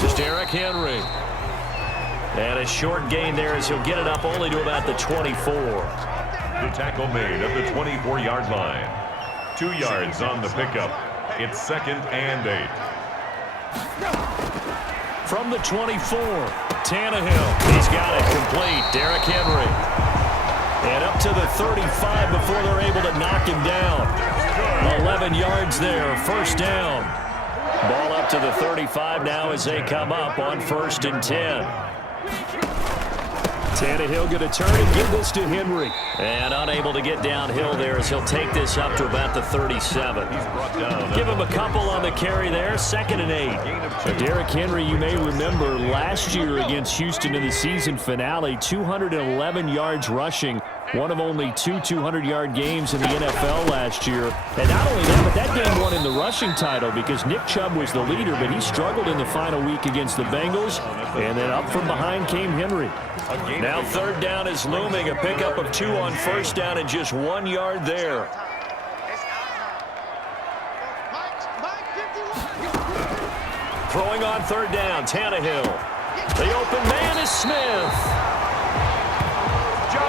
This is Derrick Henry. And a short gain there as he'll get it up only to about the 24. The tackle made at the 24-yard line. 2 yards on the pickup. It's 2nd and 8. From the 24, Tannehill. He's got it complete. Derrick Henry. And up to the 35 before they're able to knock him down. 11 yards there, first down. Ball up to the 35 now as they come up on 1st and 10. Tannehill going to turn and give this to Henry. And unable to get downhill there as he'll take this up to about the 37. Give him a couple on the carry there, 2nd and 8. Derrick Henry, you may remember last year against Houston in the season finale, 211 yards rushing. One of only 2 200-yard games in the NFL last year. And not only that, but that game won in the rushing title because Nick Chubb was the leader, but he struggled in the final week against the Bengals. And then up from behind came Henry. Now 3rd down is looming. A pickup of 2 on 1st down and just 1 yard there. Throwing on 3rd down, Tannehill. The open man is Smith.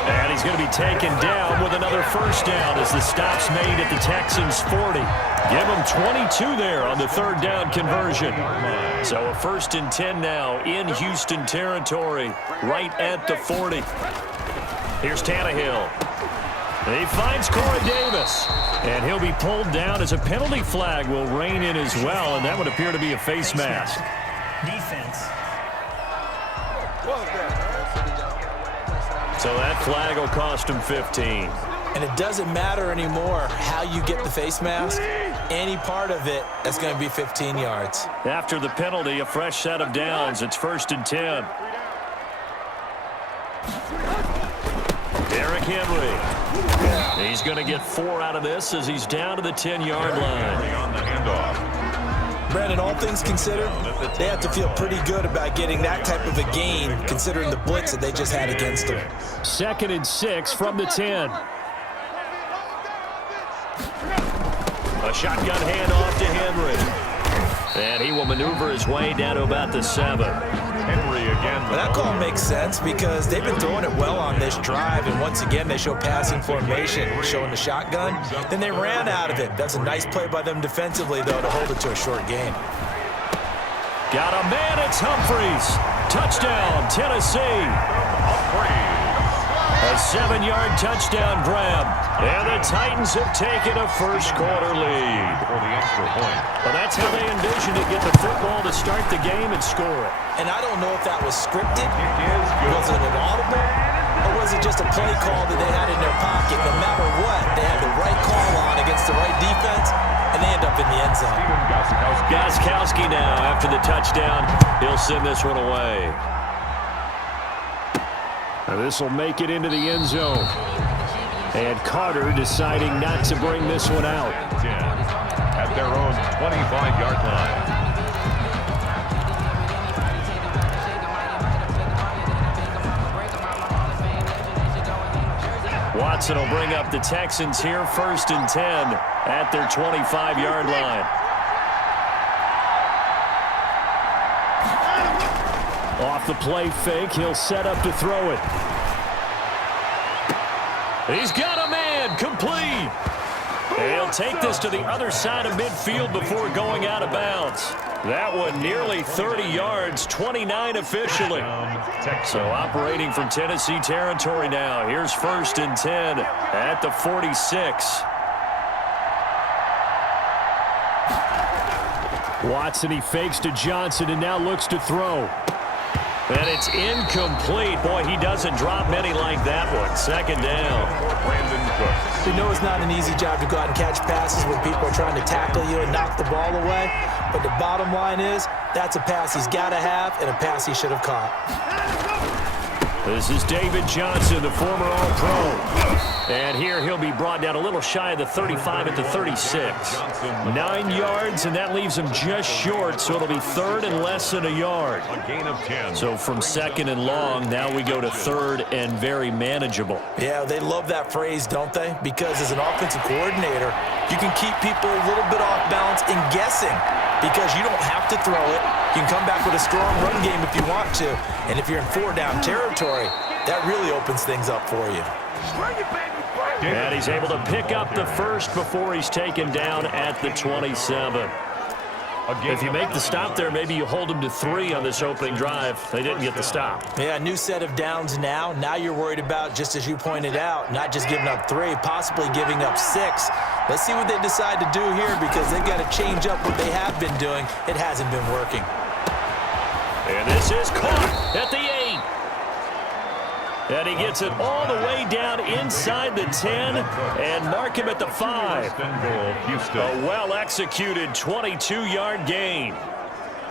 And he's going to be taken down with another 1st down as the stop's made at the Texans' 40. Give him 22 there on the 3rd down conversion. So a 1st and 10 now in Houston territory, right at the 40. Here's Tannehill. He finds Corey Davis. And he'll be pulled down as a penalty flag will rein in as well, and that would appear to be a face mask. Defense. So that flag will cost him 15. And it doesn't matter anymore how you get the face mask. Any part of it, that's going to be 15 yards. After the penalty, a fresh set of downs. It's 1st and 10. Derrick Henry. He's going to get 4 out of this as he's down to the 10-yard line. On the handoff. Brandon, all things considered, they have to feel pretty good about getting that type of a gain considering the blitz that they just had against them. 2nd and 6 from the 10. A shotgun handoff to Henry. And he will maneuver his way down to about the 7. Henry again. Well, that call makes sense because they've been throwing it well on this drive, and once again they show passing formation, showing the shotgun. Then they ran out of it. That's a nice play by them defensively, though, to hold it to a short gain. Got a man, it's Humphries. Touchdown, Tennessee. A 7-yard touchdown grab. And the Titans have taken a first-quarter lead. For the extra point. Well, that's how they envisioned it, get the football to start the game and score it. And I don't know if that was scripted. Was it an audible? Or was it just a play call that they had in their pocket? No matter what, they had the right call on against the right defense, and they end up in the end zone. Gostkowski now, after the touchdown, he'll send this one away. This will make it into the end zone. And Carter deciding not to bring this one out. At their own 25-yard line. Watson will bring up the Texans here, 1st and 10 at their 25-yard line. Off the play fake, he'll set up to throw it. He's got a man, complete. And he'll take this to the other side of midfield before going out of bounds. That one nearly 30 yards, 29 officially. So operating from Tennessee territory now. Here's 1st and 10 at the 46. Watson, he fakes to Johnson and now looks to throw. And it's incomplete. Boy, he doesn't drop many like that one. 2nd down. Brandon Cooks. You know it's not an easy job to go out and catch passes when people are trying to tackle you and knock the ball away. But the bottom line is, that's a pass he's got to have and a pass he should have caught. This is David Johnson, the former All-Pro. And here he'll be brought down a little shy of the 35 at the 36. 9 yards, and that leaves him just short, so it'll be 3rd and less than a yard. A gain of 10. So from 2nd and long, now we go to 3rd and very manageable. Yeah, they love that phrase, don't they? Because as an offensive coordinator, you can keep people a little bit off balance and guessing because you don't have to throw it. You can come back with a strong run game if you want to. And if you're in 4-down territory, that really opens things up for you. And he's able to pick up the first before he's taken down at the 27. If you make the stop there, maybe you hold them to 3 on this opening drive. They didn't get the stop. Yeah, a new set of downs now. Now you're worried about, just as you pointed out, not just giving up 3, possibly giving up 6. Let's see what they decide to do here, because they've got to change up what they have been doing. It hasn't been working. And this is caught at the 8. And he gets it all the way down inside the 10 and mark him at the 5. A well-executed 22-yard gain.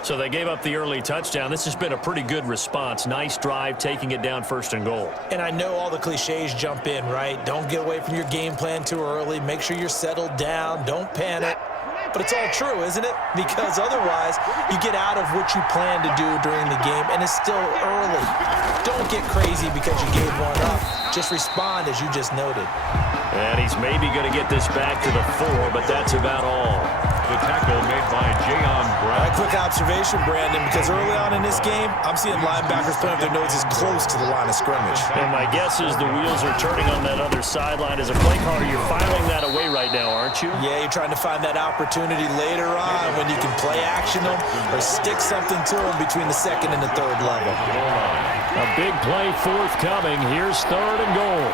So they gave up the early touchdown. This has been a pretty good response. Nice drive, taking it down 1st and goal. And I know all the cliches jump in, right? Don't get away from your game plan too early. Make sure you're settled down. Don't panic. But it's all true, isn't it? Because otherwise, you get out of what you plan to do during the game, and it's still early. Don't get crazy because you gave one up. Just respond, as you just noted. And he's maybe going to get this back to the 4, but that's about all. The tackle made by Jayon Brown. A quick observation, Brandon, because early on in this game, I'm seeing linebackers putting their noses close to the line of scrimmage. And my guess is the wheels are turning on that other sideline. As a play caller, you're filing that away right now, aren't you? Yeah, you're trying to find that opportunity later on when you can play action them or stick something to them between the 2nd and the 3rd level. A big play forthcoming. Here's 3rd and goal.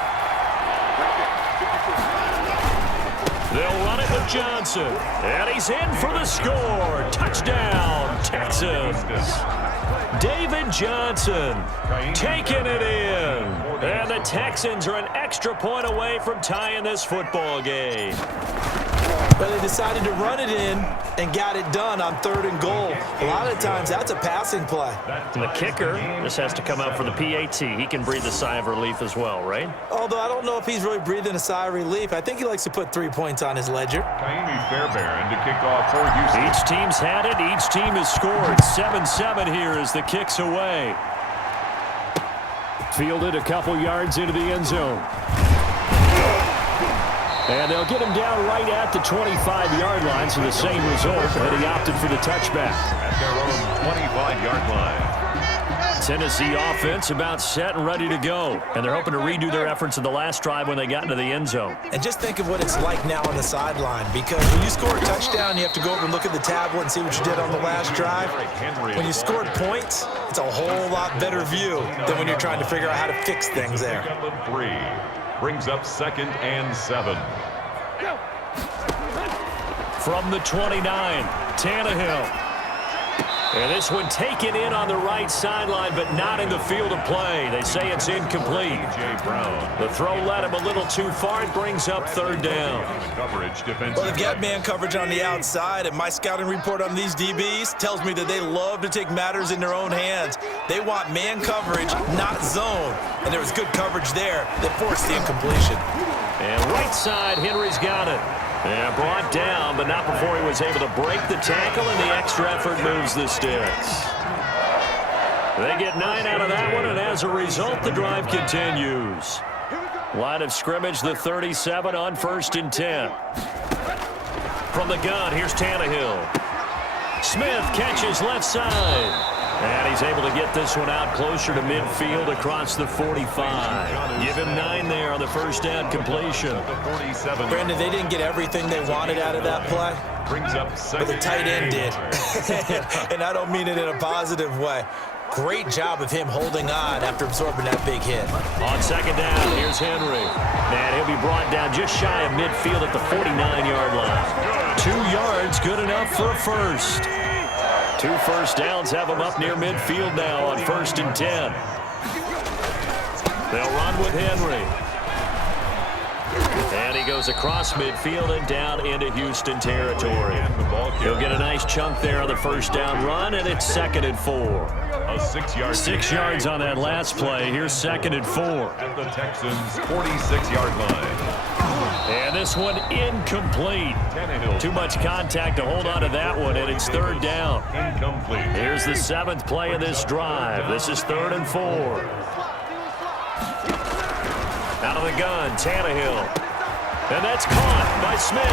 They'll run it with Johnson. And he's in for the score. Touchdown, Texans. David Johnson taking it in. And the Texans are an extra point away from tying this football game. But they decided to run it in and got it done on 3rd and goal. A lot of times, that's a passing play. And the kicker just has to come out for the PAT. He can breathe a sigh of relief as well, right? Although I don't know if he's really breathing a sigh of relief. I think he likes to put 3 points on his ledger. Kaimi Fairbairn to kick off for Houston. Each team's had it. Each team has scored. 7-7 here as the kick's away. Fielded a couple yards into the end zone. And they'll get him down right at the 25-yard line, so the same result, but he opted for the touchback. At their own 25-yard line. Tennessee offense about set and ready to go. And they're hoping to redo their efforts in the last drive when they got into the end zone. And just think of what it's like now on the sideline, because when you score a touchdown, you have to go over and look at the tablet and see what you did on the last drive. When you scored points, it's a whole lot better view than when you're trying to figure out how to fix things there. 3 brings up 2nd and 7. From the 29, Tannehill. And this one taken in on the right sideline, but not in the field of play. They say it's incomplete. The throw led him a little too far. It brings up 3rd down. Well, they've got man coverage on the outside, and my scouting report on these DBs tells me that they love to take matters in their own hands. They want man coverage, not zone. And there was good coverage there that forced the incompletion. And right side, Henry's got it. And brought down, but not before he was able to break the tackle, and the extra effort moves the sticks. They get 9 out of that one, and as a result, the drive continues. Line of scrimmage, the 37 on 1st and 10. From the gun, here's Tannehill. Smith catches left side. And he's able to get this one out closer to midfield across the 45. Give him 9 there on the 1st down completion. Brandon, they didn't get everything they wanted out of that play, but the tight end did. And I don't mean it in a positive way. Great job of him holding on after absorbing that big hit. On 2nd down, here's Henry. And he'll be brought down just shy of midfield at the 49-yard line. 2 yards, good enough for a first. 2 first downs have him up near midfield now on 1st and 10. They'll run with Henry. And he goes across midfield and down into Houston territory. He'll get a nice chunk there on the 1st down run, and it's 2nd and 4. A 6-yard 6 yards on that last play. Here's 2nd and 4. At the Texans' 46-yard line. And this one incomplete. Too much contact to hold on to that one, and it's 3rd down. Incomplete. Here's the 7th play of this drive. This is 3rd and 4. Out of the gun, Tannehill. And that's caught by Smith.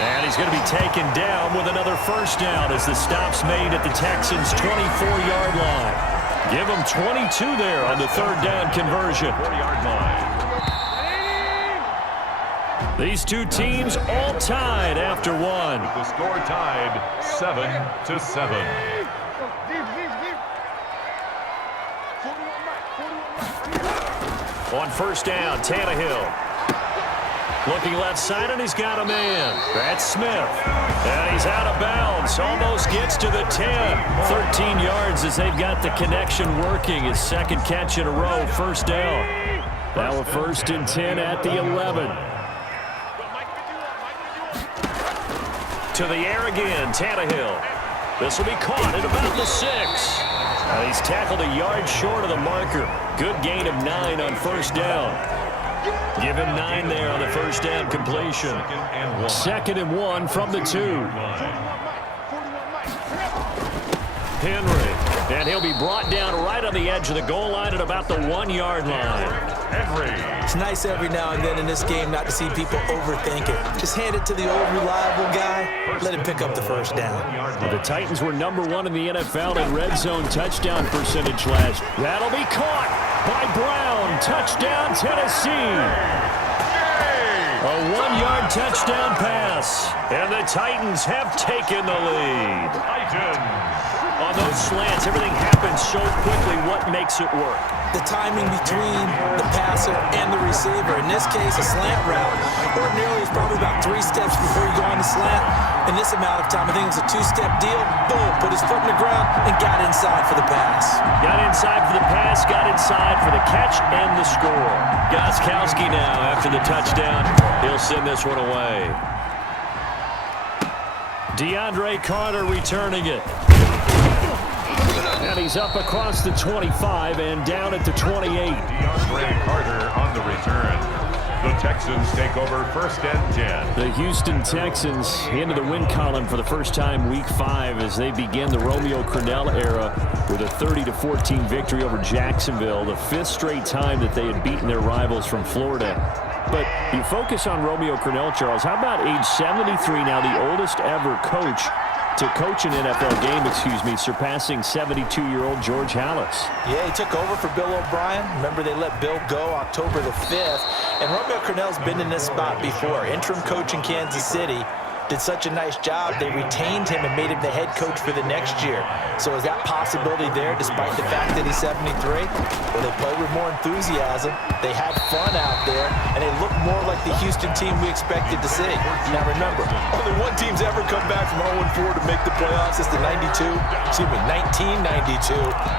And he's going to be taken down with another first down as the stop's made at the Texans' 24-yard line. Give them 22 there on the third down conversion. 4-yard line. These two teams all tied after one. The score tied 7-7. On first down, Tannehill. Looking left side, and he's got a man. That's Smith. And he's out of bounds. Almost gets to the 10. 13 yards as they've got the connection working. His second catch in a row, first down. Now a 1st and 10 at the 11. To the air again, Tannehill. This will be caught at about the 6. He's tackled a yard short of the marker. Good gain of 9 on first down. Give him 9 there on the first down completion. 2nd and 1 from the 2. Henry. And he'll be brought down right on the edge of the goal line at about the 1-yard line. Henry. It's nice every now and then in this game not to see people overthink it. Just hand it to the old reliable guy. Let him pick up the first down. The Titans were number 1 in the NFL in red zone touchdown percentage last. That'll be caught by Brown. Touchdown, Tennessee. A 1-yard touchdown pass. And the Titans have taken the lead. Titans. On those slants, everything happens so quickly. What makes it work? The timing between the passer and the receiver. In this case, a slant route ordinarily is probably about 3 steps before you go on the slant. In this amount of time, I think it's a 2-step deal. Boom, put his foot in the ground and got inside for the pass. Got inside for the pass, got inside for the catch and the score. Gostkowski now after the touchdown. He'll send this one away. DeAndre Carter returning it. And he's up across the 25 and down at the 28. DeAndre Carter on the return. The Texans take over 1st and 10. The Houston Texans into the win column for the first time week 5 as they begin the Romeo Crennel era with a 30-14 victory over Jacksonville, the 5th straight time that they had beaten their rivals from Florida. But you focus on Romeo Crennel, Charles. How about age 73 now, the oldest ever coach to coach an NFL game, surpassing 72-year-old George Halas. Yeah, he took over for Bill O'Brien. Remember, they let Bill go October the 5th. And Romeo Crennel's been in this spot before. Interim coach in Kansas City. Did such a nice job. They retained him and made him the head coach for the next year. So is that possibility there despite the fact that he's 73? Well, they play with more enthusiasm. They had fun out there, and they look more like the Houston team we expected to see. Now remember, only one team's ever come back from 0-4 to make the playoffs. It's the 1992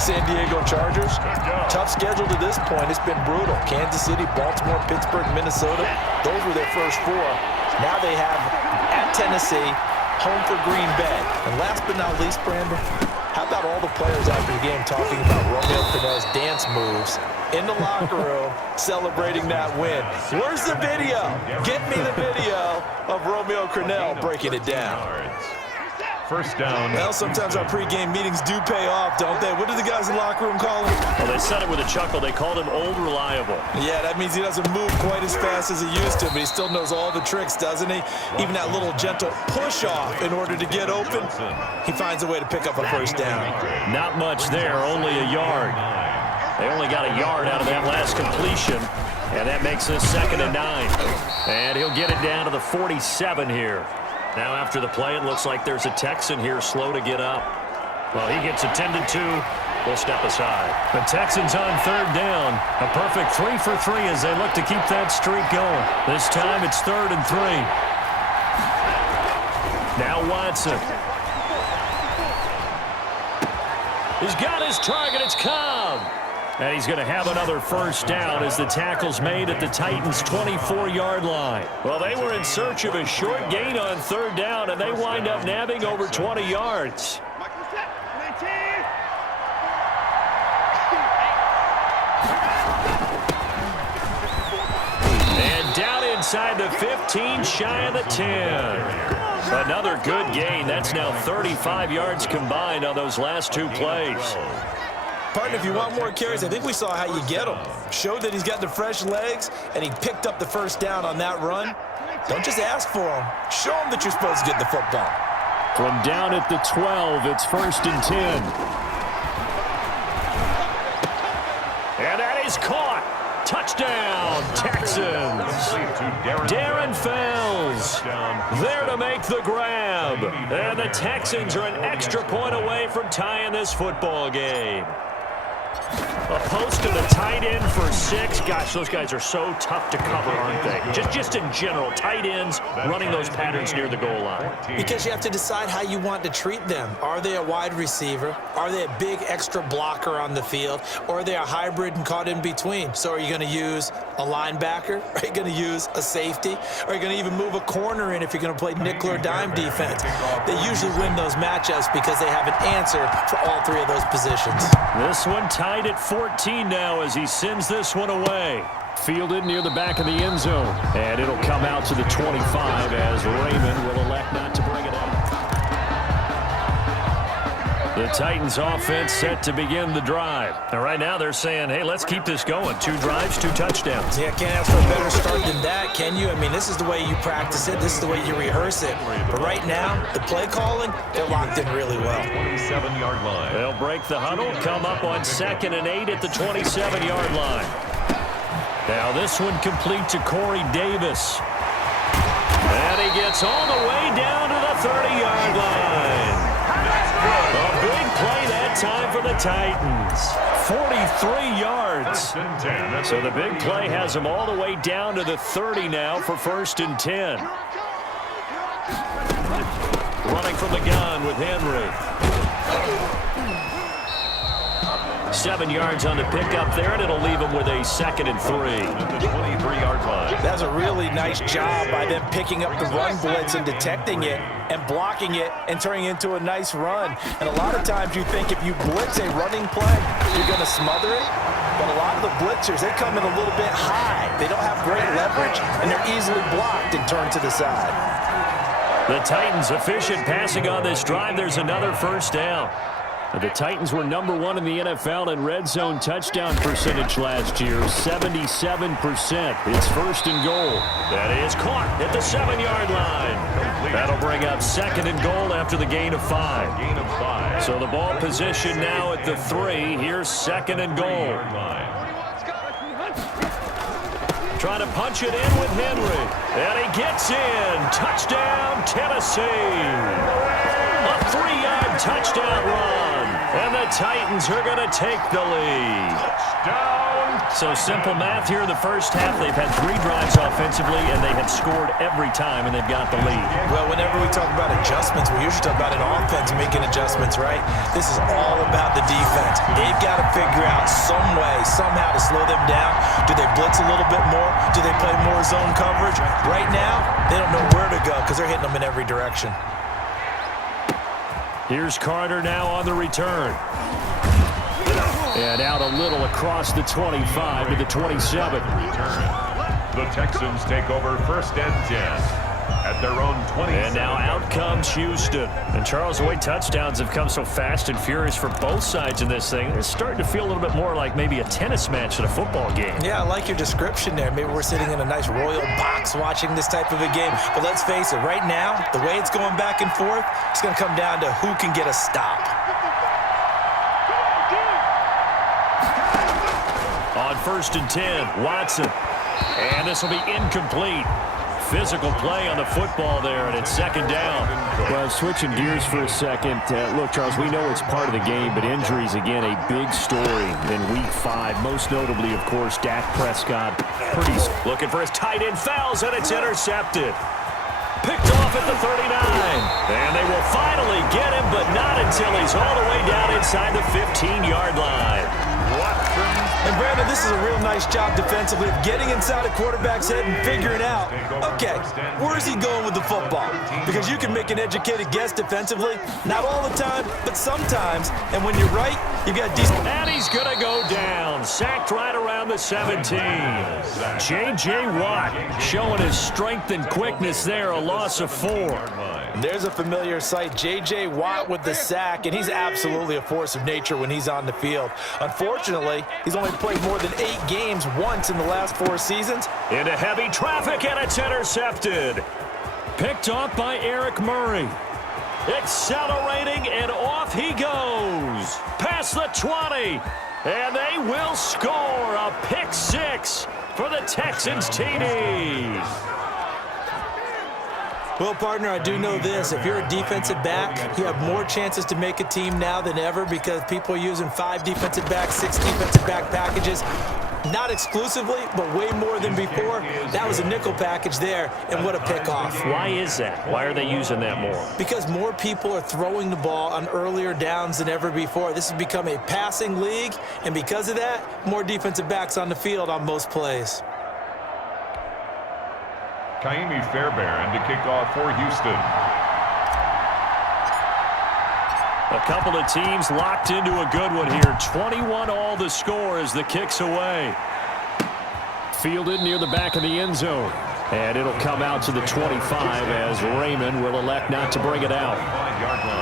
San Diego Chargers. Tough schedule to this point. It's been brutal. Kansas City, Baltimore, Pittsburgh, Minnesota. Those were their first 4. Now they have at Tennessee, home for Green Bay. And last but not least, Brandon, how about all the players after the game talking about Romeo Crennel's dance moves in the locker room, celebrating that win? Where's the video? Get me the video of Romeo Crennel breaking it down. 1st down. Well, sometimes our pregame meetings do pay off, don't they? What do the guys in the locker room call him? Well, they said it with a chuckle. They called him Old Reliable. Yeah, that means he doesn't move quite as fast as he used to, but he still knows all the tricks, doesn't he? Even that little gentle push-off in order to get open, he finds a way to pick up a first down. Not much there, only a yard. They only got a yard out of that last completion, and that makes it 2nd and 9. And he'll get it down to the 47 here. Now after the play, it looks like there's a Texan here slow to get up. Well, he gets attended to. We'll step aside. The Texans on 3rd down. A perfect 3 for 3 as they look to keep that streak going. This time it's 3rd and 3. Now Watson. He's got his target. It's Cobb. And he's going to have another first down as the tackle's made at the Titans' 24-yard line. Well, they were in search of a short gain on 3rd down, and they wind up nabbing over 20 yards. And down inside the 15, shy of the 10. Another good gain. That's now 35 yards combined on those last 2 plays. Partner, if you want more carries, I think we saw how you get them. Showed that he's got the fresh legs, and he picked up the first down on that run. Don't just ask for them. Show them that you're supposed to get the football. From down at the 12, it's 1st and 10. And that is caught. Touchdown, Texans. Darren Fells there to make the grab. And the Texans are an extra point away from tying this football game. A post and a tight end for 6. Gosh, those guys are so tough to cover, aren't they? Just in general, tight ends running those patterns near the goal line. Because you have to decide how you want to treat them. Are they a wide receiver? Are they a big extra blocker on the field? Or are they a hybrid and caught in between? So are you going to use a linebacker? Are you going to use a safety? Are you going to even move a corner in if you're going to play nickel or dime defense? They usually win those matchups because they have an answer for all 3 of those positions. This one tied at 14 now as he sends this one away. Fielded near the back of the end zone. And it'll come out to the 25 as Raymond will elect not to bring it up. The Titans offense set to begin the drive. And right now they're saying, hey, let's keep this going. 2 drives, 2 touchdowns. Yeah, can't ask for a better start than that, can you? I mean, this is the way you practice it. This is the way you rehearse it. But right now, the play calling, they're locked in really well. 27-yard line. They'll break the huddle, come up on 2nd and 8 at the 27-yard line. Now this one complete to Corey Davis. And he gets all the way down to the 30-yard line. A big play that time for the Titans. 43 yards. So the big play has them all the way down to the 30 now for 1st and 10. Running from the gun with Henry. 7 yards on the pickup there, and it'll leave him with a 2nd and 3. The 23-yard line. That's a really nice job by them picking up the run blitz and detecting it and blocking it and turning it into a nice run. And a lot of times you think if you blitz a running play, you're going to smother it. But a lot of the blitzers, they come in a little bit high. They don't have great leverage, and they're easily blocked and turned to the side. The Titans efficient passing on this drive. There's another 1st down. The Titans were number 1 in the NFL in red zone touchdown percentage last year, 77%. It's 1st and goal. That is caught at the 7-yard line. That'll bring up 2nd and goal after the gain of 5. So the ball position now at the 3. Here's 2nd and goal. Trying to punch it in with Henry. And he gets in. Touchdown, Tennessee. A 3-yard touchdown run. And the Titans are going to take the lead. Touchdown. So simple math here in the first half. They've had 3 drives offensively, and they have scored every time, and they've got the lead. Well, whenever we talk about adjustments, we usually talk about an offense making adjustments, right? This is all about the defense. They've got to figure out some way, somehow to slow them down. Do they blitz a little bit more? Do they play more zone coverage? Right now, they don't know where to go because they're hitting them in every direction. Here's Carter now on the return. And out a little across the 25 to the 27. The Texans take over 1st and 10 at their own 20. And now out comes Houston. And Charles, the way touchdowns have come so fast and furious for both sides in this thing, it's starting to feel a little bit more like maybe a tennis match at a football game. Yeah, I like your description there. Maybe we're sitting in a nice royal box watching this type of a game. But let's face it, right now, the way it's going back and forth, it's going to come down to who can get a stop. On 1st and 10, Watson. And this will be incomplete. Physical play on the football there, and it's 2nd down. Well, switching gears for a second. Look, Charles, we know it's part of the game, but injuries, again, a big story in Week 5. Most notably, of course, Dak Prescott. Looking for his tight end, fouls, and it's intercepted. Picked off at the 39. And they will finally get him, but not until he's all the way down inside the 15-yard line. And Brandon, this is a real nice job defensively of getting inside a quarterback's head and figuring out, okay, where's he going with the football? because you can make an educated guess defensively. Not all the time, but sometimes. And when you're right, you've got decent. And he's going to go down. Sacked right around the 17. J.J. Watt showing his strength and quickness there. A loss of 4. There's a familiar sight. J.J. Watt with the sack, and he's absolutely a force of nature when he's on the field. Unfortunately, he's only played more than 8 games once in the last 4 seasons. Into heavy traffic, and it's intercepted. Picked off by Eric Murray. Accelerating, and off he goes. Past the 20, and they will score a pick 6 for the Texans TD. Well, partner, I do know this. If you're a defensive back, you have more chances to make a team now than ever because people are using 5 defensive backs, 6 defensive back packages. Not exclusively, but way more than before. That was a nickel package there, and what a pickoff. Why is that? Why are they using that more? Because more people are throwing the ball on earlier downs than ever before. This has become a passing league, and because of that, more defensive backs on the field on most plays. Kaimi Fairbairn to kick off for Houston. A couple of teams locked into a good one here. 21 all the score as the kick's away. Fielded near the back of the end zone. And it'll come out to the 25 as Raymond will elect not to bring it out.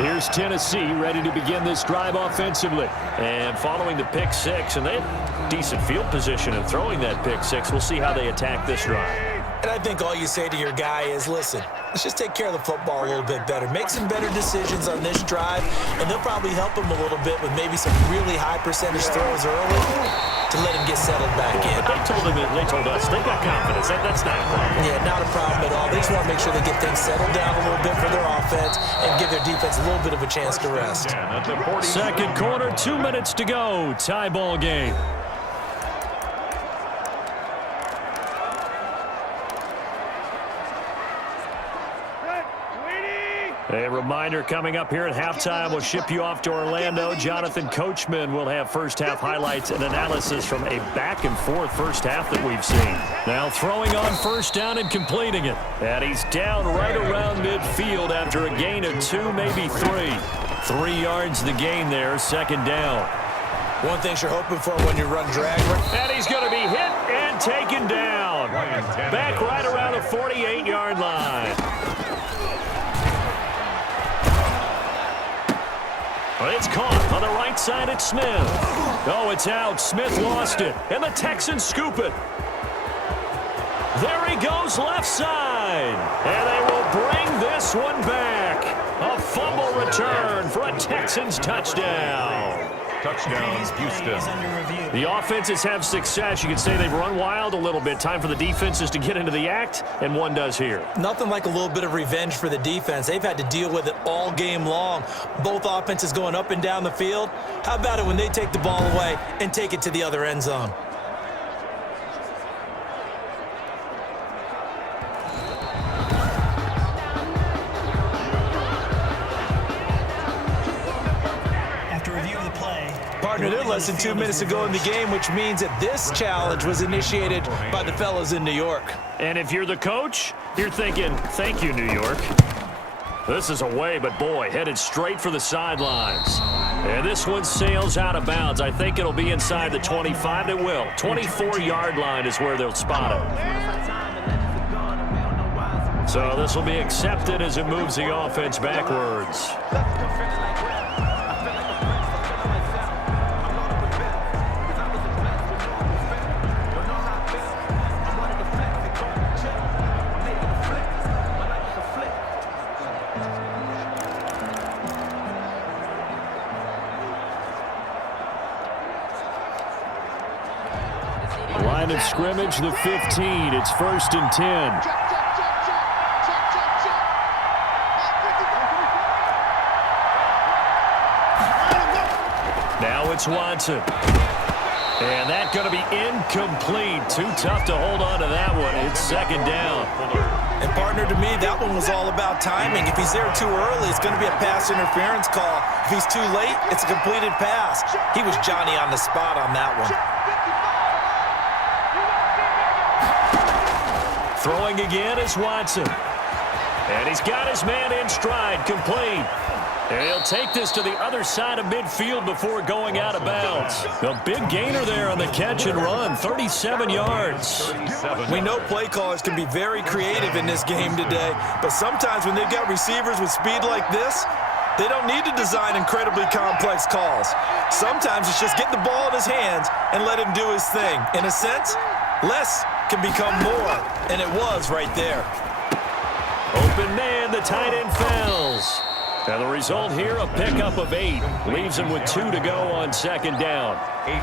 Here's Tennessee ready to begin this drive offensively. And following the pick 6, and they have decent field position in throwing that pick 6. We'll see how they attack this drive. And I think all you say to your guy is, listen, let's just take care of the football a little bit better. Make some better decisions on this drive, and they'll probably help him a little bit with maybe some really high percentage throws early to let him get settled back in. But they told us they've got confidence. That's not a problem. Yeah, not a problem at all. They just want to make sure they get things settled down a little bit for their offense and give their defense a little bit of a chance to rest. Second quarter, 2 minutes to go. Tie ball game. A reminder coming up here at halftime, we'll ship you off to Orlando. Jonathan Coachman will have first-half highlights and analysis from a back-and-forth first half that we've seen. Now throwing on first down and completing it. And he's down right around midfield after a gain of 2, maybe 3. 3 yards the gain there, second down. One thing you're hoping for when you run drag. And he's going to be hit and taken down. Back right around the 48-yard line. It's caught on the right side at Smith. Oh, it's out. Smith lost it. And the Texans scoop it. There he goes left side. And they will bring this one back. A fumble return for a Texans touchdown. Touchdown, Houston. The offenses have success. You could say they've run wild a little bit. Time for the defenses to get into the act, and one does here. Nothing like a little bit of revenge for the defense. They've had to deal with it all game long. Both offenses going up and down the field. How about it when they take the ball away and take it to the other end zone? Partner, they're less than 2 minutes ago in the game, which means that this challenge was initiated by the fellas in New York. And if you're the coach, you're thinking, thank you, New York. This is away, but boy, headed straight for the sidelines. And this one sails out of bounds. I think it'll be inside the 25. It will. 24-yard line is where they'll spot it. So this will be accepted as it moves the offense backwards. Line of scrimmage, the 15. It's 1st and 10. Now it's Watson. And that's going to be incomplete. Too tough to hold on to that one. It's second down. And partner, to me, that one was all about timing. If he's there too early, it's going to be a pass interference call. If he's too late, it's a completed pass. He was Johnny on the spot on that one. Throwing again is Watson. And he's got his man in stride, complete. And he'll take this to the other side of midfield before going out of bounds. A big gainer there on the catch and run, 37 yards. We know play callers can be very creative in this game today, but sometimes when they've got receivers with speed like this, they don't need to design incredibly complex calls. Sometimes it's just get the ball in his hands and let him do his thing. In a sense, less can become more, and it was right there. Open man, the tight end fails. And the result here, a pickup of 8. Leaves him with 2 to go on second down.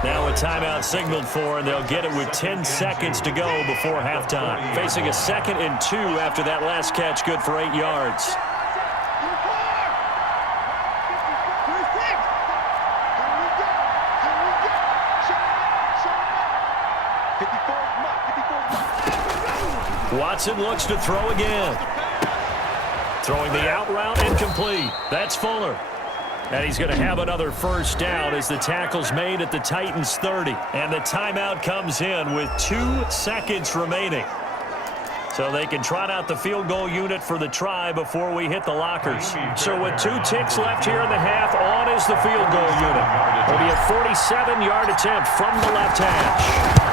Now a timeout signaled for, and they'll get it with 10 seconds to go before halftime. Facing a 2nd and 2 after that last catch, good for 8 yards. Watson looks to throw again. Throwing the out route incomplete. That's Fuller. And he's going to have another first down as the tackle's made at the Titans' 30. And the timeout comes in with 2 seconds remaining. So they can trot out the field goal unit for the try before we hit the lockers. So with 2 ticks left here in the half, on is the field goal unit. It'll be a 47-yard attempt from the left hash.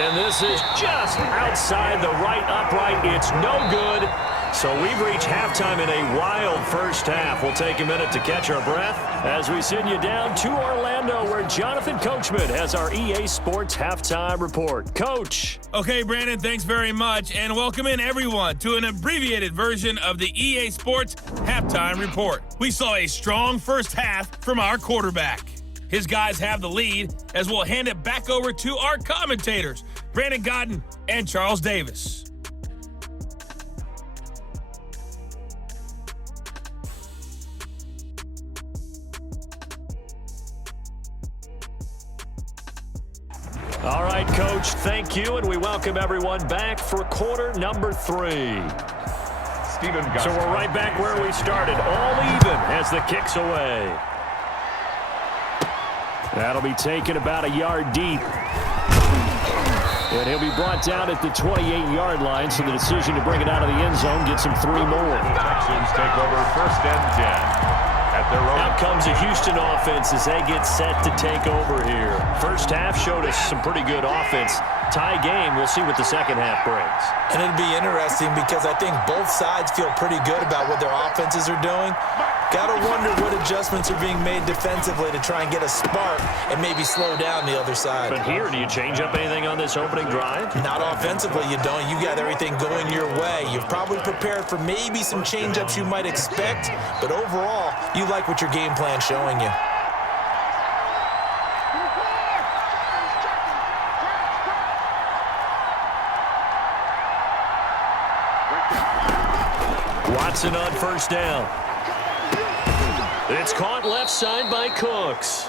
And this is just outside the right upright. It's no good. So we've reached halftime in a wild first half. We'll take a minute to catch our breath as we send you down to Orlando, where Jonathan Coachman has our EA Sports Halftime Report. Coach. Okay, Brandon, thanks very much. And welcome in, everyone, to an abbreviated version of the EA Sports Halftime Report. We saw a strong first half from our quarterback. His guys have the lead as we'll hand it back over to our commentators, Brandon Godden and Charles Davis. All right, Coach, thank you, and we welcome everyone back for quarter number 3. So we're right back where we started, all even as the kick's away. That'll be taken about a yard deep. And he'll be brought down at the 28-yard line, so the decision to bring it out of the end zone gets him 3 more. Texans take over 1st and 10. At their own. Out comes a Houston offense as they get set to take over here. First half showed us some pretty good offense. Tie game, we'll see what the second half brings. And it'll be interesting because I think both sides feel pretty good about what their offenses are doing. Got to wonder what adjustments are being made defensively to try and get a spark and maybe slow down the other side. But here, do you change up anything on this opening drive? Not offensively, you don't. You got everything going your way. You've probably prepared for maybe some change-ups you might expect, but overall, you like what your game plan's showing you. Watson on first down. It's caught left side by Cooks.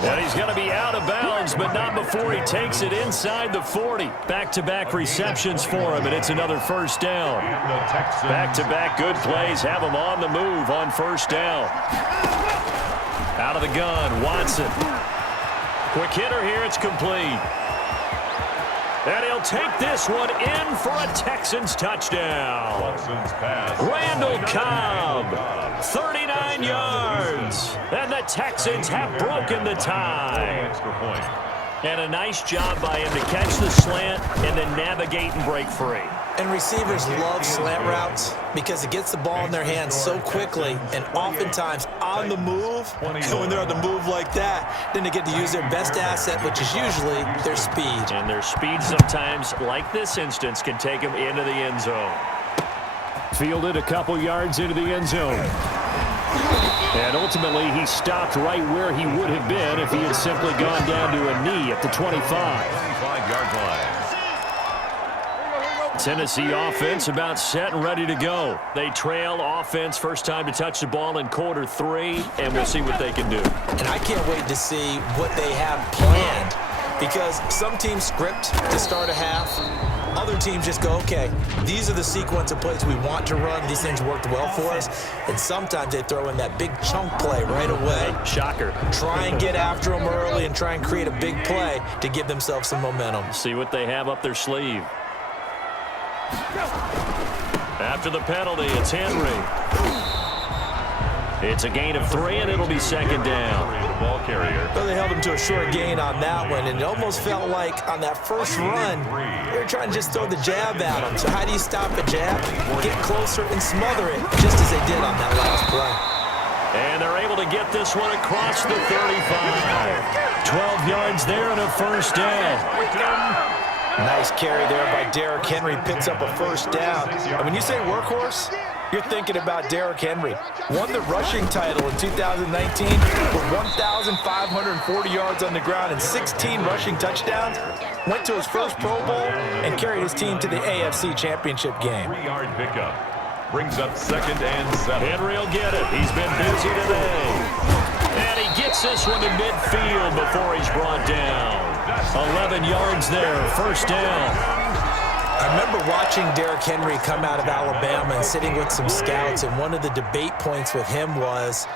And he's going to be out of bounds, but not before he takes it inside the 40. Back-to-back receptions for him, and it's another first down. Back-to-back good plays have him on the move on first down. Out of the gun, Watson. Quick hitter here, it's complete. And he'll take this one in for a Texans touchdown. Randall Cobb, 39 yards. And the Texans have broken the tie. And a nice job by him to catch the slant and then navigate and break free. And receivers love slant routes because it gets the ball in their hands so quickly and oftentimes on the move. And when they're on the move like that, then they get to use their best asset, which is usually their speed. And their speed sometimes, like this instance, can take them into the end zone. Fielded a couple yards into the end zone. And ultimately, he stopped right where he would have been if he had simply gone down to a knee at the 25-yard line. Tennessee offense about set and ready to go. They trail offense first time to touch the ball in quarter 3, and we'll see what they can do. And I can't wait to see what they have planned because some teams script to start a half. Other teams just go, okay, these are the sequence of plays we want to run. These things worked well for us. And sometimes they throw in that big chunk play right away. Shocker. Try and get after them early and try and create a big play to give themselves some momentum. See what they have up their sleeve. After the penalty, it's Henry. It's a gain of 3, and it'll be second down. The ball carrier. So they held him to a short gain on that one, and it almost felt like on that first run, they were trying to just throw the jab at him. So how do you stop a jab? Get closer and smother it, just as they did on that last play. And they're able to get this one across the 35. 12 yards there and a first down. Nice carry there by Derrick Henry. Picks up a first down. And when you say workhorse, you're thinking about Derrick Henry. Won the rushing title in 2019 with 1,540 yards on the ground and 16 rushing touchdowns. Went to his first Pro Bowl and carried his team to the AFC Championship game. 3-yard pickup. Brings up 2nd and 7. Henry will get it. He's been busy today. And he gets this one to midfield before he's brought down. 11 yards there, first down. I remember watching Derrick Henry come out of Alabama and sitting with some scouts, and one of the debate points with him was,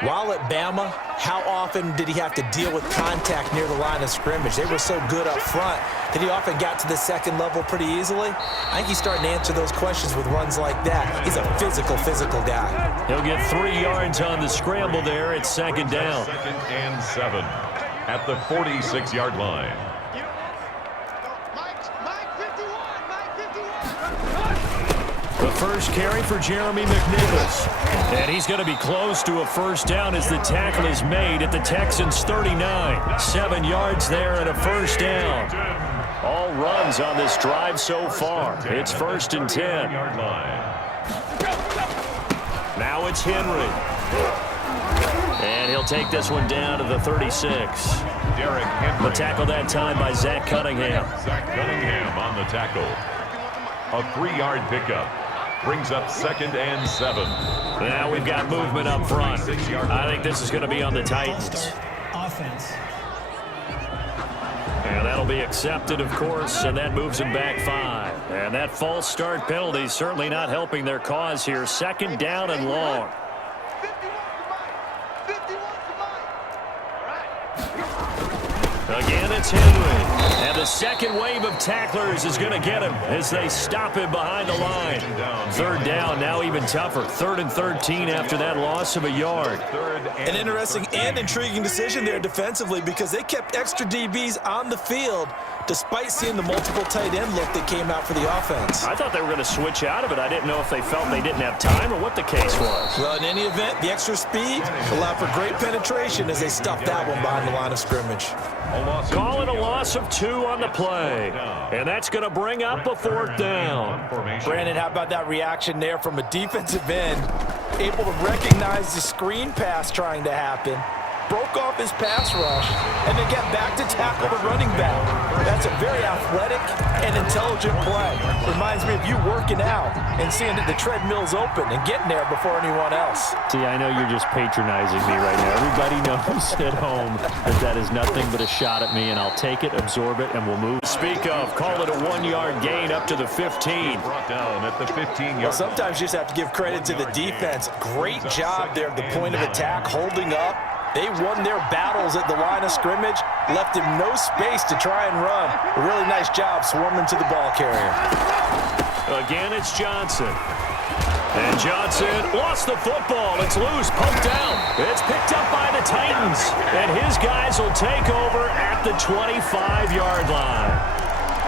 while at Bama, how often did he have to deal with contact near the line of scrimmage? They were so good up front that he often got to the second level pretty easily. I think he's starting to answer those questions with runs like that. He's a physical guy. He'll get 3 yards on the scramble there. It's second down. 2nd and 7 at the 46-yard line. The first carry for Jeremy McNichols. And he's going to be close to a first down as the tackle is made at the Texans' 39. 7 yards there and a first down. All runs on this drive so far. It's 1st and 10. Now it's Henry. And he'll take this one down to the 36. Derrick Henry. The tackle that time by Zach Cunningham. Zach Cunningham on the tackle. A 3-yard pickup. Brings up 2nd and 7. Now we've got movement up front. I think this is going to be on the Titans. Offense. And that'll be accepted, of course, and that moves them back 5. And that false start penalty is certainly not helping their cause here. 2nd down and long. Again, it's Henry. And the second wave of tacklers is going to get him as they stop him behind the line. 3rd down, now even tougher. 3rd and 13 after that loss of a yard. An interesting and intriguing decision there defensively because they kept extra DBs on the field despite seeing the multiple tight end look that came out for the offense. I thought they were going to switch out of it. I didn't know if they felt they didn't have time or what the case was. Well, in any event, the extra speed allowed for great penetration as they stuffed that one behind the line of scrimmage. Call it a loss of 2 on the play. And that's going to bring up a 4th down. Brandon, how about that reaction there from a defensive end? Able to recognize the screen pass trying to happen. Broke off his pass rush, and then get back to tackle the running back. That's a very athletic and intelligent play. Reminds me of you working out and seeing that the treadmill's open and getting there before anyone else. See, I know you're just patronizing me right now. Everybody knows at home that is nothing but a shot at me, and I'll take it, absorb it, and we'll move. Speak of, call it a 1-yard gain up to the 15. Brought down at the 15-yard. Well, sometimes you just have to give credit to the defense. Great job there at the point of attack, holding up. They won their battles at the line of scrimmage, left him no space to try and run. A really nice job swarming to the ball carrier. Again, it's Johnson. And Johnson lost the football. It's loose, poked out. It's picked up by the Titans. And his guys will take over at the 25-yard line.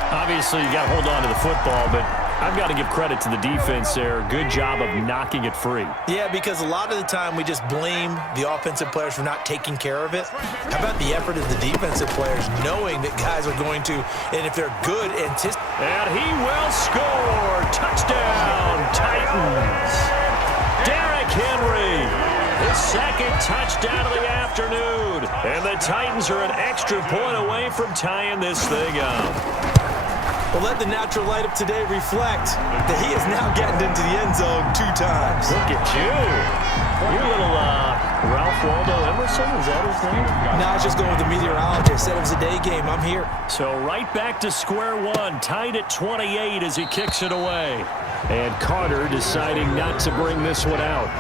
Obviously, you got to hold on to the football, but I've got to give credit to the defense there. Good job of knocking it free. Yeah, because a lot of the time we just blame the offensive players for not taking care of it. How about the effort of the defensive players knowing that guys are going to, and if they're good, and he will score. Touchdown, Titans. Derrick Henry, his 2nd touchdown of the afternoon. And the Titans are an extra point away from tying this thing up. Well, let the natural light of today reflect that he is now getting into the end zone 2 times. Look at you. You're little Ralph Waldo Emerson, is that his name? No, I was just going with the meteorologist. Said it was a day game. I'm here. So right back to square one, tied at 28 as he kicks it away. And Carter deciding not to bring this one out.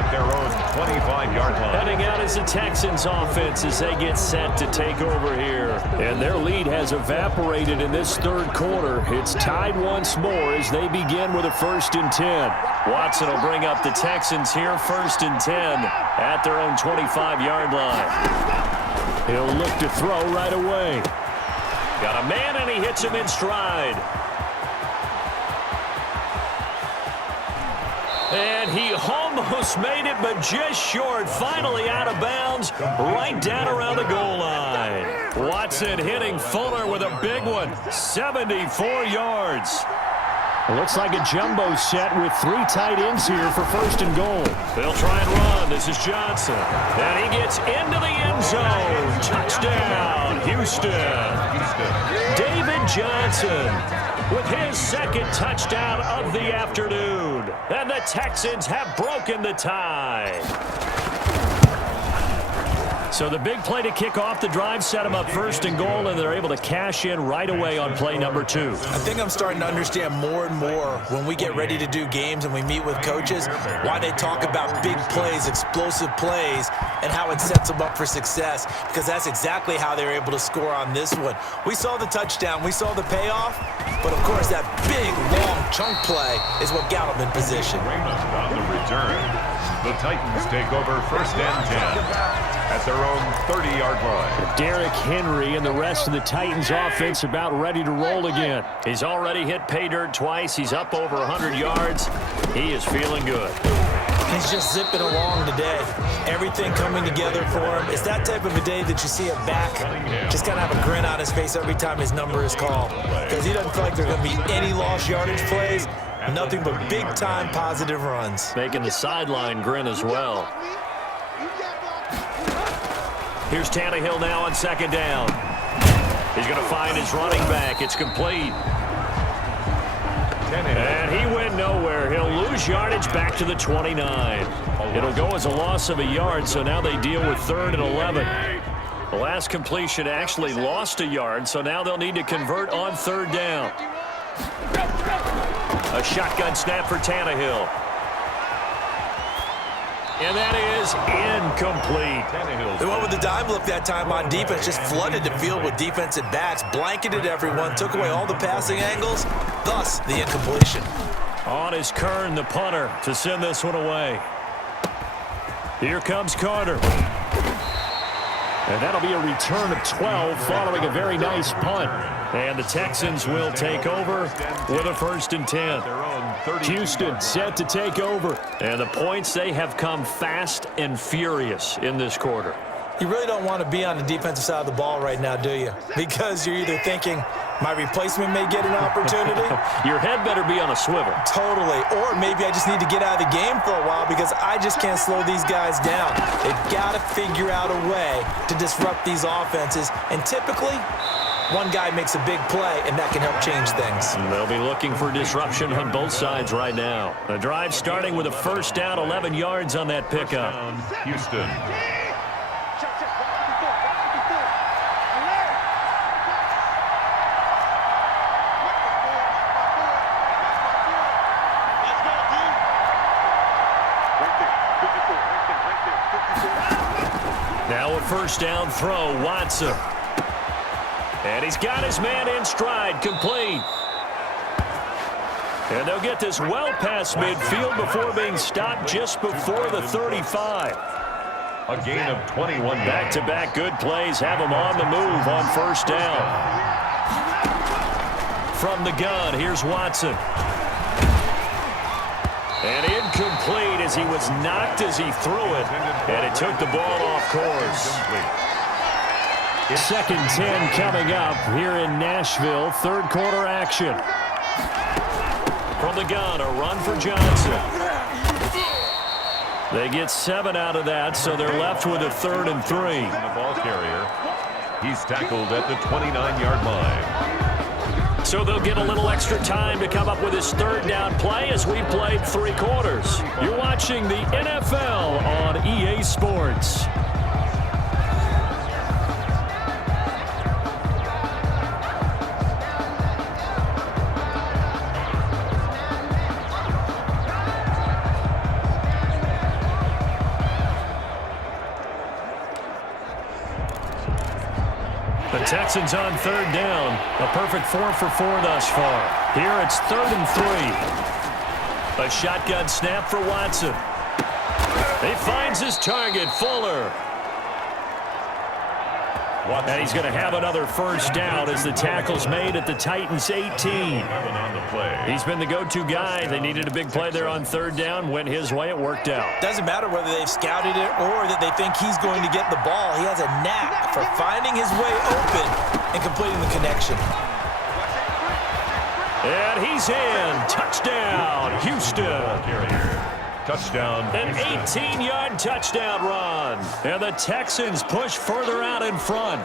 at their own 25-yard line. Heading out is the Texans offense as they get set to take over here. And their lead has evaporated in this third quarter. It's tied once more as they begin with a 1st and 10. Watson will bring up the Texans here, 1st and 10 at their own 25-yard line. He'll look to throw right away. Got a man, and he hits him in stride. And he almost made it, but just short. Finally out of bounds, right down around the goal line. Watson hitting Fuller with a big one, 74 yards. It looks like a jumbo set with 3 tight ends here for 1st and goal. They'll try and run. This is Johnson. And he gets into the end zone. Touchdown, Houston. David Johnson with his 2nd touchdown of the afternoon. And the Texans have broken the tie. So the big play to kick off the drive set them up 1st and goal, and they're able to cash in right away on play number 2. I think I'm starting to understand more and more when we get ready to do games and we meet with coaches why they talk about big plays, explosive plays, and how it sets them up for success, because that's exactly how they're able to score on this one. We saw the touchdown. We saw the payoff. But, of course, that big, long chunk play is what got them in position. Raymond on the return. The Titans take over 1st and 10 at their own 30-yard line. Derrick Henry and the rest of the Titans offense about ready to roll again. He's already hit pay dirt twice. He's up over 100 yards. He is feeling good. He's just zipping along today. Everything coming together for him. It's that type of a day that you see a back just kind of have a grin on his face every time his number is called, because he doesn't feel like there's going to be any lost yardage plays. Nothing but big-time positive runs. Making the sideline grin as well. Here's Tannehill now on 2nd down. He's going to find his running back. It's complete. And he went nowhere. He'll lose yardage back to the 29. It'll go as a loss of a yard, so now they deal with 3rd and 11. The last completion actually lost a yard, so now they'll need to convert on 3rd down. A shotgun snap for Tannehill. And that is incomplete. They went with the dime look that time on defense, just flooded the field with defensive backs, blanketed everyone, took away all the passing angles, thus the incompletion. On is Kern, the punter, to send this one away. Here comes Carter. And that'll be a return of 12 following a very nice punt. And the Texans will take over with a 1st and 10. Houston set to take over. And the points, they have come fast and furious in this quarter. You really don't want to be on the defensive side of the ball right now, do you? Because you're either thinking, my replacement may get an opportunity. Your head better be on a swivel. Totally. Or maybe I just need to get out of the game for a while because I just can't slow these guys down. They've got to figure out a way to disrupt these offenses. And typically, one guy makes a big play, and that can help change things. And they'll be looking for disruption on both sides right now. The drive starting with a 1st down, 11 yards on that pickup. Houston. Now a 1st down throw, Watson. And he's got his man in stride, complete. And they'll get this well past midfield before being stopped just before the 35. A gain of 21. Back-to-back good plays have him on the move on 1st down. From the gun, here's Watson. And incomplete as he was knocked as he threw it. And it took the ball off course. 2nd 10 coming up here in Nashville. 3rd quarter action. From the gun, a run for Johnson. They get 7 out of that, so they're left with a 3rd and 3. The ball carrier. He's tackled at the 29-yard line. So they'll get a little extra time to come up with his 3rd down play as we played 3 quarters. You're watching the NFL on EA Sports. Texans on third down. A perfect 4 for 4 thus far. Here it's 3rd and 3. A shotgun snap for Watson. He finds his target, Fuller. And he's going to have another first down as the tackle's made at the Titans' 18. He's been the go-to guy. They needed a big play there on third down. Went his way. It worked out. Doesn't matter whether they've scouted it or that they think he's going to get the ball. He has a knack for finding his way open and completing the connection. And he's in. Touchdown, Houston. Touchdown. An 18-yard touchdown run. And the Texans push further out in front.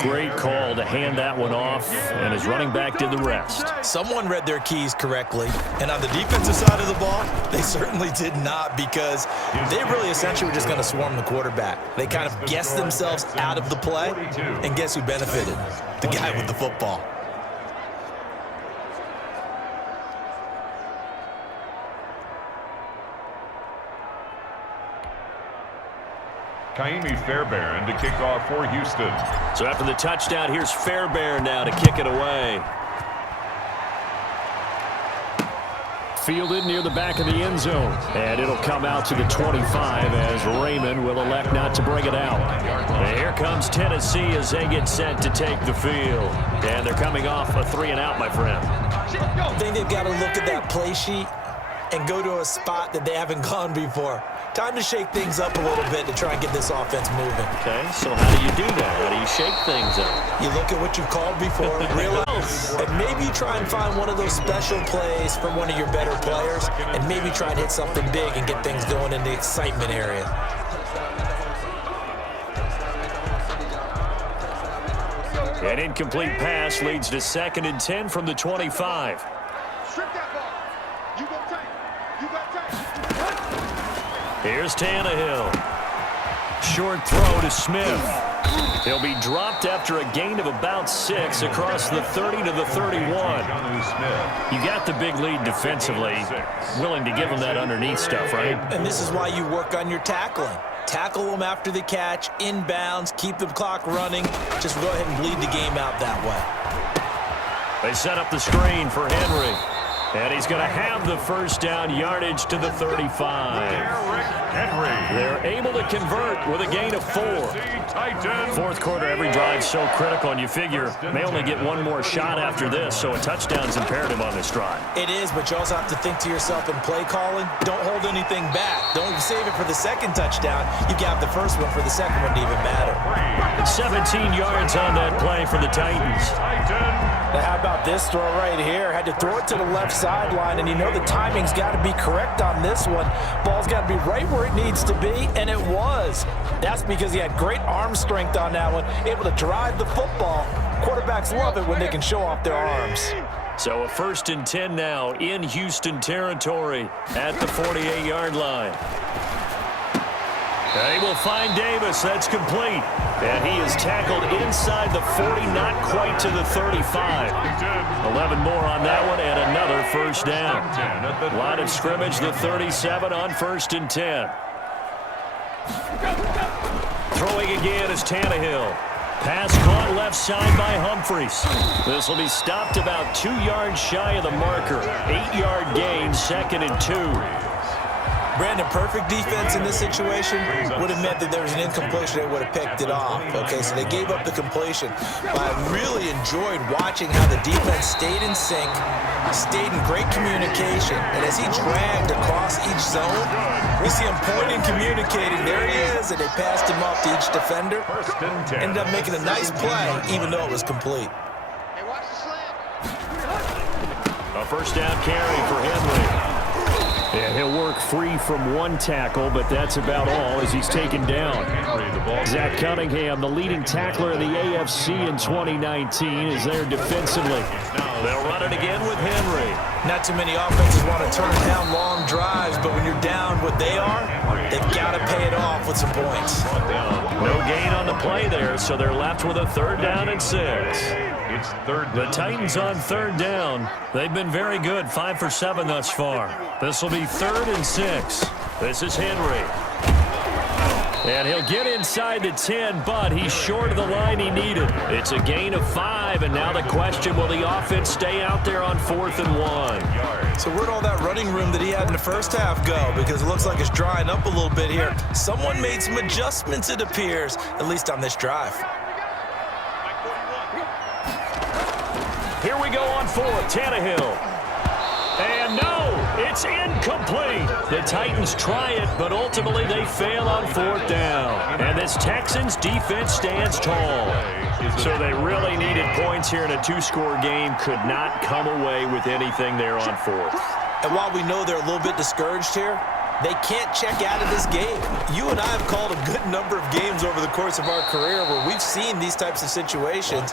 Great call to hand that one off, and his running back did the rest. Someone read their keys correctly, and on the defensive side of the ball, they certainly did not, because they really essentially were just going to swarm the quarterback. They kind of guessed themselves out of the play, and guess who benefited? The guy with the football. Kaimi Fairbairn to kick off for Houston. So after the touchdown, here's Fairbairn now to kick it away. Fielded near the back of the end zone. And it'll come out to the 25 as Raymond will elect not to bring it out. And here comes Tennessee as they get set to take the field. And they're coming off a 3-and-out, my friend. I think they've got to look at that play sheet and go to a spot that they haven't gone before. Time to shake things up a little bit to try and get this offense moving. Okay, so how do you do that? How do you shake things up? You look at what you've called before, realize, and maybe you try and find one of those special plays from one of your better players, and maybe try and hit something big and get things going in the excitement area. An incomplete pass leads to 2nd and 10 from the 25. Here's Tannehill. Short throw to Smith. He'll be dropped after a gain of about 6 across the 30 to the 31. You got the big lead defensively. Willing to give him that underneath stuff, right? And this is why you work on your tackling. Tackle them after the catch, inbounds, keep the clock running. Just go ahead and bleed the game out that way. They set up the screen for Henry. And he's going to have the first down, yardage to the 35. They're able to convert with a gain of 4. Fourth quarter, every drive so critical, and you figure may only get one more shot after this, so a touchdown's imperative on this drive. It is, but you also have to think to yourself in play calling, don't hold anything back. Don't save it for the second touchdown. You got the first one for the second one to even matter. 17 yards on that play for the Titans. Now how about this throw right here? Had to throw it to the left sideline, and you know the timing's got to be correct on this one. Ball's got to be right where it needs to be, and it was. That's because he had great arm strength on that one, able to drive the football. Quarterbacks love it when they can show off their arms. So a 1st and 10 now in Houston territory at the 48-yard line. They will find Davis. That's complete. And he is tackled inside the 40, not quite to the 35. 11 more on that one, and another first down. Line of scrimmage, the 37 on 1st and 10. Throwing again is Tannehill. Pass caught left side by Humphries. This will be stopped about 2 yards shy of the marker. 8-yard gain, 2nd and 2. Brandon, perfect defense in this situation would have meant that there was an incompletion. They would have picked it off. Okay, so they gave up the completion. But I really enjoyed watching how the defense stayed in sync, stayed in great communication, and as he dragged across each zone, you see him pointing, communicating. There he is, and they passed him off to each defender. Ended up making a nice play, even though it was complete. A first down carry for Henry. And he'll work free from one tackle, but that's about all as he's taken down. Zach Cunningham, the leading tackler in the AFC in 2019, is there defensively. They'll run it again with Henry. Not too many offenses want to turn down long drives, but when you're down what they are, they've got to pay it off with some points. No gain on the play there, so they're left with a 3rd down and 6. It's 3rd down. The Titans on 3rd down. They've been very good, 5 for 7 thus far. This will be 3rd and 6. This is Henry. And he'll get inside the 10, but he's short of the line he needed. It's a gain of 5, and now the question, will the offense stay out there on 4th and 1? So where'd all that running room that he had in the first half go? Because it looks like it's drying up a little bit here. Someone made some adjustments, it appears, at least on this drive. Here we go on 4th, Tannehill. And no, it's incomplete. The Titans try it, but ultimately they fail on 4th down. And this Texans defense stands tall. So they really needed points here in a 2-score game. Could not come away with anything there on 4th. And while we know they're a little bit discouraged here, they can't check out of this game. You and I have called a good number of games over the course of our career where we've seen these types of situations.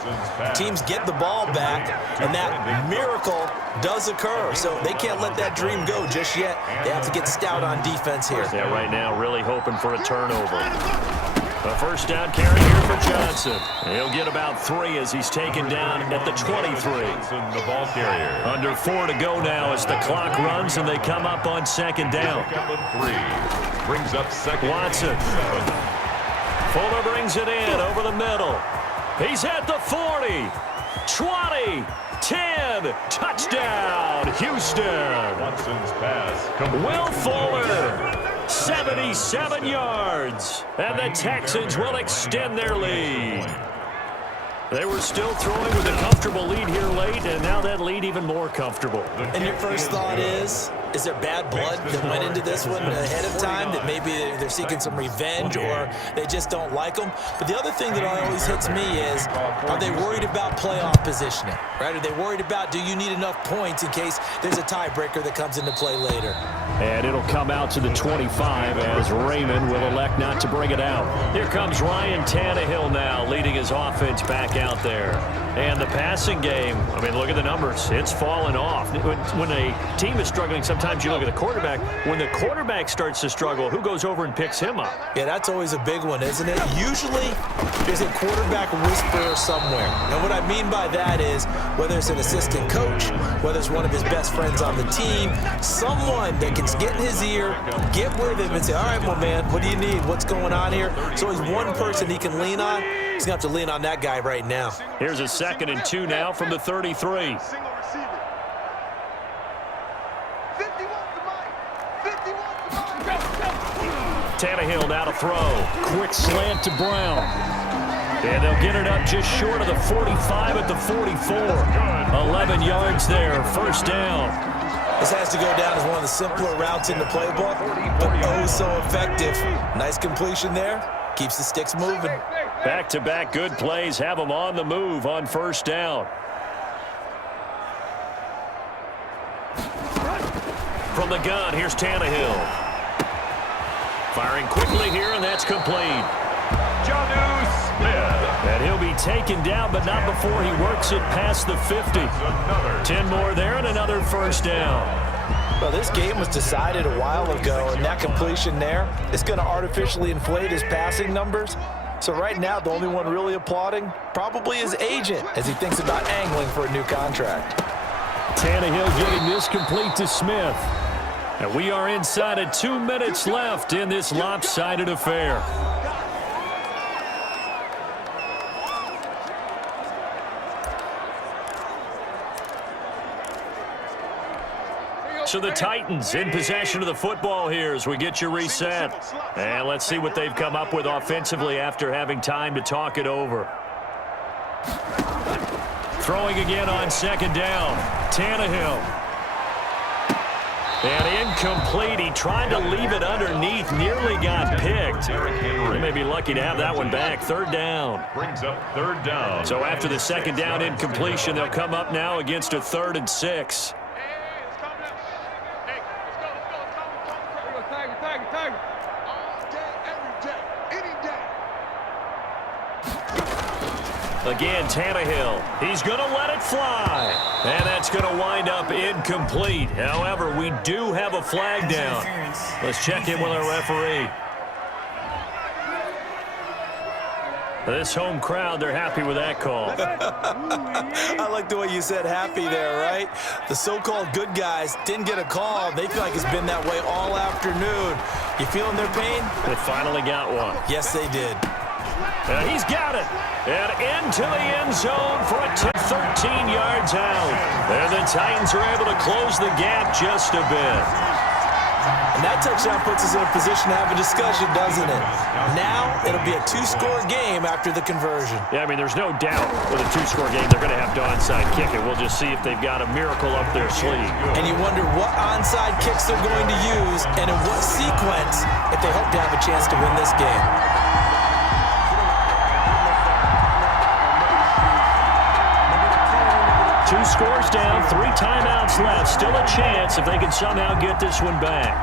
Teams get the ball back, and that miracle does occur. So they can't let that dream go just yet. They have to get stout on defense here. Yeah, right now really hoping for a turnover. A first down carry here for Johnson. He'll get about 3 as he's taken down at the 23. The ball carrier. Under 4 to go now as the clock runs and they come up on 2nd down. 3 brings up 2nd. Watson. Fuller brings it in over the middle. He's at the 40, 20, 10, touchdown, Houston. Watson's pass. Will Fuller. 77 yards, and the Texans will extend their lead. They were still throwing with a comfortable lead here late, and now that lead even more comfortable. And your first thought is there bad blood that went into this one ahead of time, that maybe they're seeking some revenge or they just don't like them? But the other thing that always hits me is, are they worried about playoff positioning, right? Are they worried about, do you need enough points in case there's a tiebreaker that comes into play later? And it'll come out to the 25 as Raymond will elect not to bring it out. Here comes Ryan Tannehill now leading his offense back out there. And the passing game, I mean, look at the numbers. It's fallen off. When a team is struggling, sometimes you look at the quarterback. When the quarterback starts to struggle, who goes over and picks him up? Yeah, that's always a big one, isn't it? Usually, there's a quarterback whisperer somewhere. And what I mean by that is, whether it's an assistant coach, whether it's one of his best friends on the team, someone that can get in his ear, get with him and say, all right, my man, what do you need? What's going on here? So he's one person he can lean on. He's going to have to lean on that guy right now. Here's a 2nd and 2 now from the 33. Tannehill now to throw. Quick slant to Brown. And they'll get it up just short of the 45 at the 44. 11 yards there, first down. This has to go down as one of the simpler routes in the playbook, but oh so effective. Nice completion there. Keeps the sticks moving. Back-to-back good plays have them on the move on first down. From the gun, here's Tannehill. Firing quickly here, and that's complete. Jonnu Smith. And he'll be taken down, but not before he works it past the 50. 10 more there and another first down. Well, this game was decided a while ago, and that completion there is going to artificially inflate his passing numbers. So right now, the only one really applauding probably his agent as he thinks about angling for a new contract. Tannehill getting this complete to Smith. And we are inside of 2 minutes left in this lopsided affair. So the Titans in possession of the football here as we get you reset. And let's see what they've come up with offensively after having time to talk it over. Throwing again on 2nd down. Tannehill. And incomplete. He tried to leave it underneath. Nearly got picked. They may be lucky to have that one back. 3rd down. Brings up 3rd down. So after the 2nd down incompletion, they'll come up now against a 3rd and 6. Again, Tannehill. He's going to let it fly. And that's going to wind up incomplete. However, we do have a flag down. Let's check in with our referee. This home crowd, they're happy with that call. I like the way you said happy there, right? The so-called good guys didn't get a call. They feel like it's been that way all afternoon. You feeling their pain? They finally got one. Yes, they did. And he's got it. And into the end zone for a 13 yards out. And the Titans are able to close the gap just a bit. And that touchdown puts us in a position to have a discussion, doesn't it? Now it'll be a two-score game after the conversion. Yeah, I mean, there's no doubt with a two-score game they're going to have to onside kick it. We'll just see if they've got a miracle up their sleeve. And you wonder what onside kicks they're going to use and in what sequence if they hope to have a chance to win this game. Two scores down, 3 timeouts left. Still a chance if they can somehow get this one back.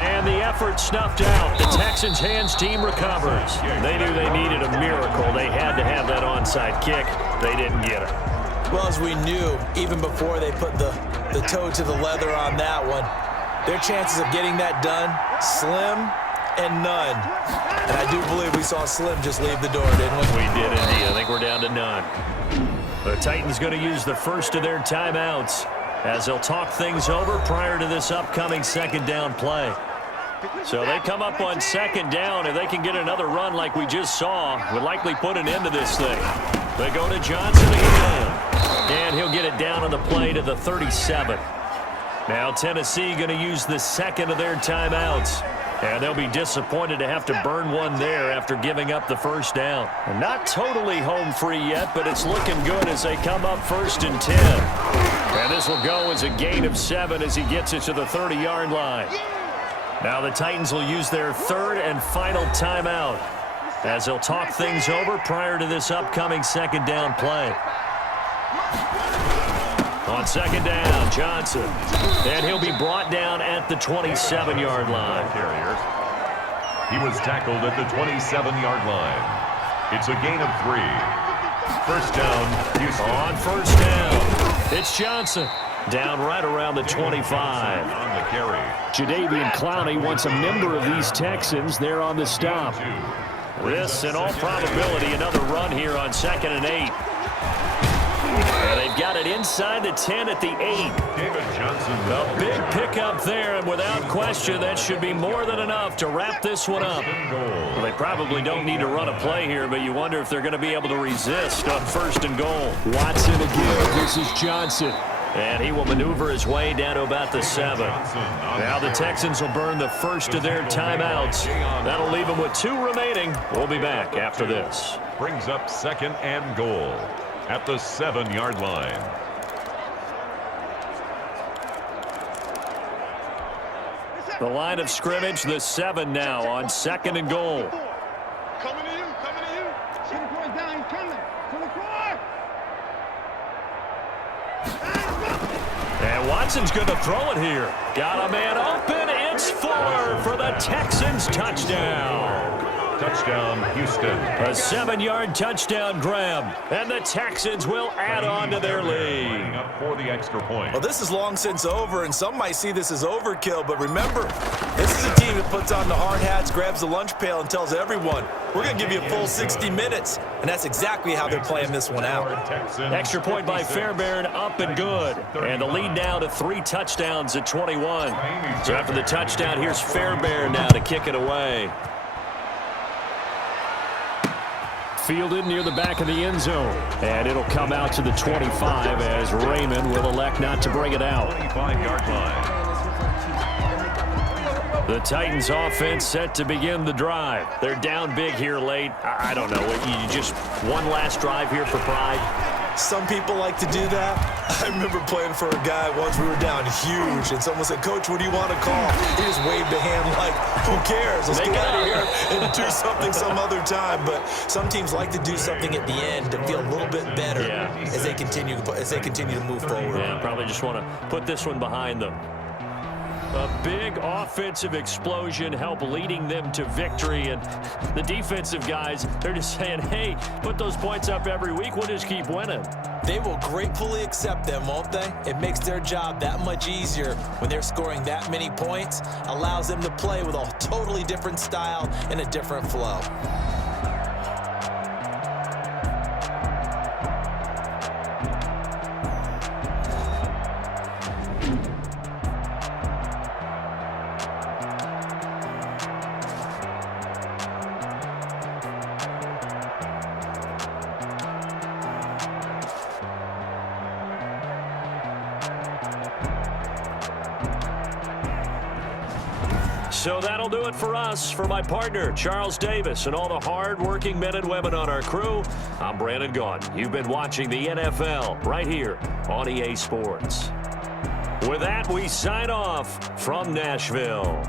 And the effort snuffed out. The Texans' hands team recovers. They knew they needed a miracle. They had to have that onside kick. They didn't get it. Well, as we knew, even before they put the toe to the leather on that one, their chances of getting that done, slim and none. And I do believe we saw slim just leave the door, didn't we? We did indeed. I think we're down to none. The Titans going to use the first of their timeouts as they'll talk things over prior to this upcoming second down play. So they come up on second down. If they can get another run like we just saw, would likely put an end to this thing. They go to Johnson again. And he'll get it down on the play to the 37. Now Tennessee going to use the second of their timeouts. And they'll be disappointed to have to burn one there after giving up the first down. And not totally home free yet, but it's looking good as they come up 1st and 10. And this will go as a gain of 7 as he gets it to the 30-yard line. Now the Titans will use their third and final timeout as they'll talk things over prior to this upcoming second down play. On second down, Johnson. And he'll be brought down at the 27-yard line. He was tackled at the 27-yard line. It's a gain of 3. First down, Houston. On first down, it's Johnson. Down right around the 25. On the carry. Jadeveon Clowney wants a member of these Texans there on the stop. This, in all probability, another run here on 2nd and 8. And they've got it inside the 10 at the 8. David Johnson. A big pickup there, and without question, that should be more than enough to wrap this one up. Well, they probably don't need to run a play here, but you wonder if they're going to be able to resist on 1st and goal. Watson again. This is Johnson. And he will maneuver his way down to about the 7. Now the Texans will burn the first of their timeouts. That'll leave them with 2 remaining. We'll be back after this. Brings up 2nd and goal at the 7-yard line. The line of scrimmage, the 7 now on 2nd and goal. Coming to you, coming to you. See the boys down, he's coming. To the core. And Watson's going to throw it here. Got a man open. It's Fuller for the Texans touchdown. Touchdown, Houston. A 7-yard touchdown grab. And the Texans will add on to their lead. Up for the extra point. Well, this is long since over, and some might see this as overkill, but remember, this is a team that puts on the hard hats, grabs the lunch pail, and tells everyone, we're going to give you a full 60 minutes. And that's exactly how they're playing this one out. Extra point by Fairbairn, up and good. And the lead now to 3 touchdowns at 21. So after the touchdown, here's Fairbairn now to kick it away. Fielded near the back of the end zone. And it'll come out to the 25 as Raymond will elect not to bring it out. 25-yard line. The Titans offense set to begin the drive. They're down big here late. I don't know. You just one last drive here for pride? Some people like to do that. I remember playing for a guy once we were down huge, and someone said, Coach, what do you want to call? He just waved a hand like, who cares? Let's get out of here and do something some other time. But some teams like to do something at the end to feel a little bit better as they continue to move forward. Yeah, probably just want to put this one behind them. A big offensive explosion help leading them to victory. And the defensive guys, they're just saying, hey, put those points up every week. We'll just keep winning. They will gratefully accept them, won't they? It makes their job that much easier when they're scoring that many points. Allows them to play with a totally different style and a different flow. So that'll do it for us. For my partner, Charles Davis, and all the hard-working men and women on our crew, I'm Brandon Gaudin. You've been watching the NFL right here on EA Sports. With that, we sign off from Nashville.